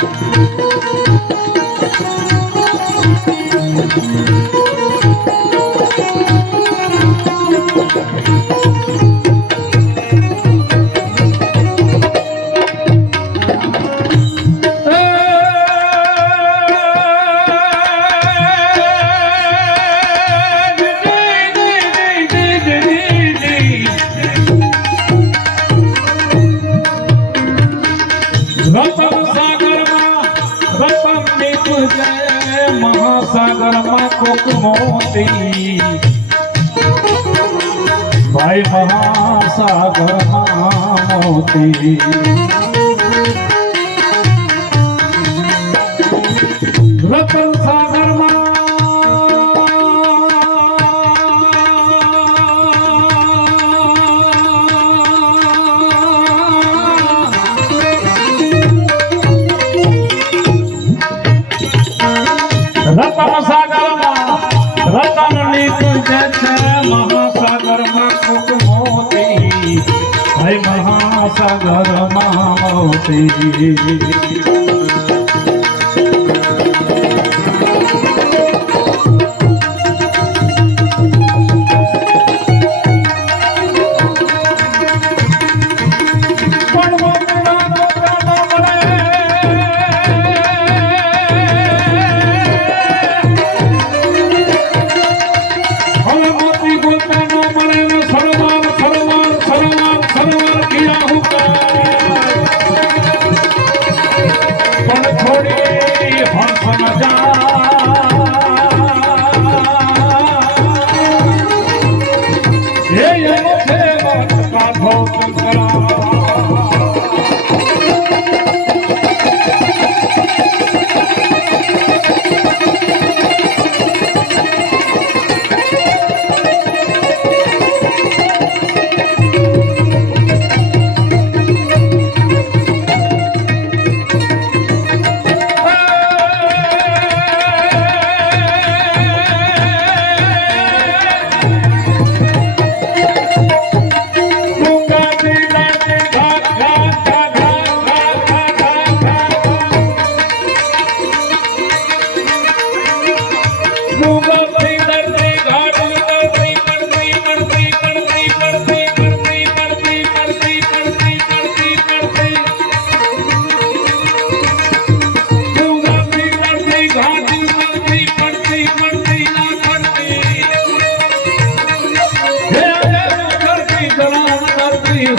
Thank you. મોતી ભાઈ મહાસાગર મોતી રતન সাগর মামতি।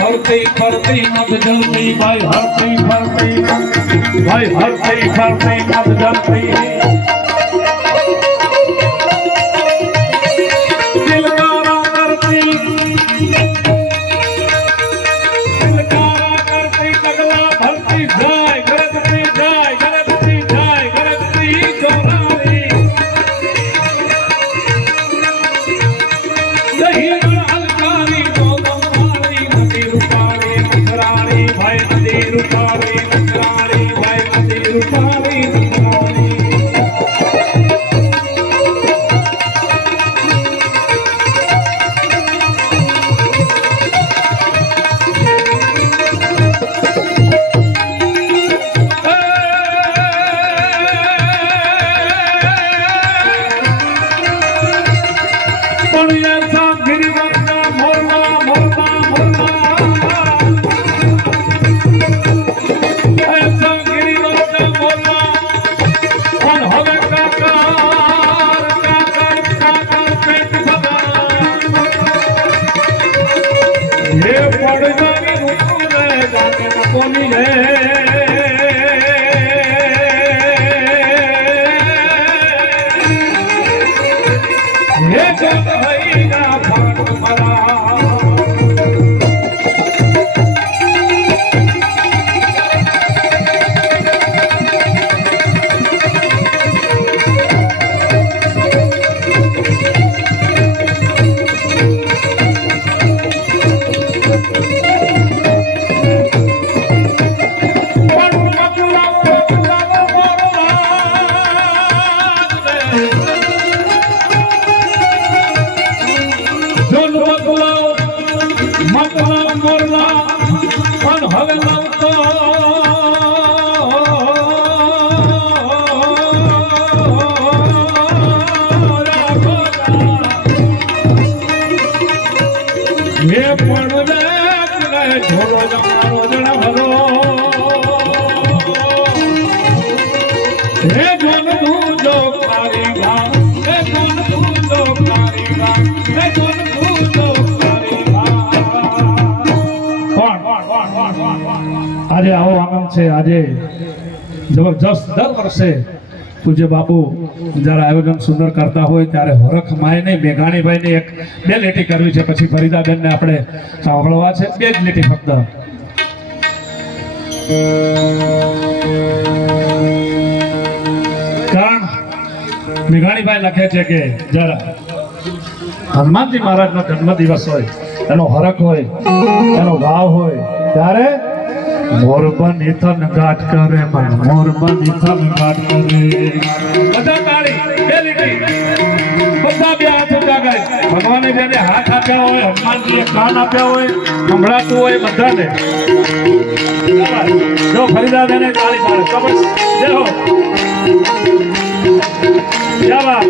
હરતી ફરતી નથ જલતી ભાઈ હરતી ફરતી ભાઈ હરતી ફરતી નથ જલતી. नहीं Amen. ઢોલો જમારો જણા ભરો હે જોન તું જો કારી ગા હે જોન જો કારી ગા હે આજે આવો આનંદ છે. આજે જબરજસ્ત દર વર્ષે પૂજ્ય બાપુ, જ્યારે આયોજન સુંદર કરતા હોય ત્યારે હરખ નહીં મેઘાણીભાઈને એક બે લીટી કરવી છે. પછી ફરીદાબેનને આપણે સાંભળવા છે. બે જ લીટી ફક્ત. કારણ મેઘાણીભાઈ લખે છે કે જ્યારે હનુમાનજી મહારાજનો જન્મદિવસ હોય, એનો હરખ હોય, એનો ભાવ હોય, ત્યારે મોરબન થન ઘાટ કરે મન મોરબન થન ઘાટ કરે. બધા તાળી બે લીટી. બધા બે હાથ ઊંચા કરે. ભગવાને જેને હાથ આપ્યા હોય હનુમાનજીએ કાન આપ્યા હોય સંભળાતું હોય બધાને. જો ફરીદા બેને તાળી પાડે ખબર જય હો. ક્યાં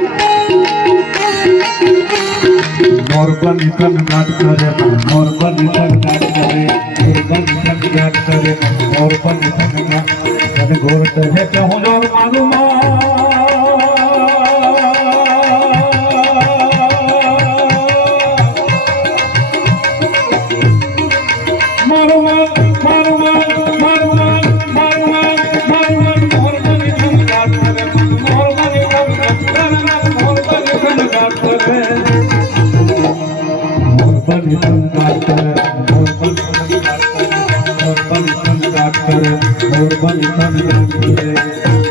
મોર બની થન ઘાટ કરે મોરબન થન ઘાટ કરે મોરબન ઇથન ગાટ કરે મોરબન ઇથન ગાટ કરે ગોર કહે કે હું જોર મારું ઇથન ગાટ કરે મોરબન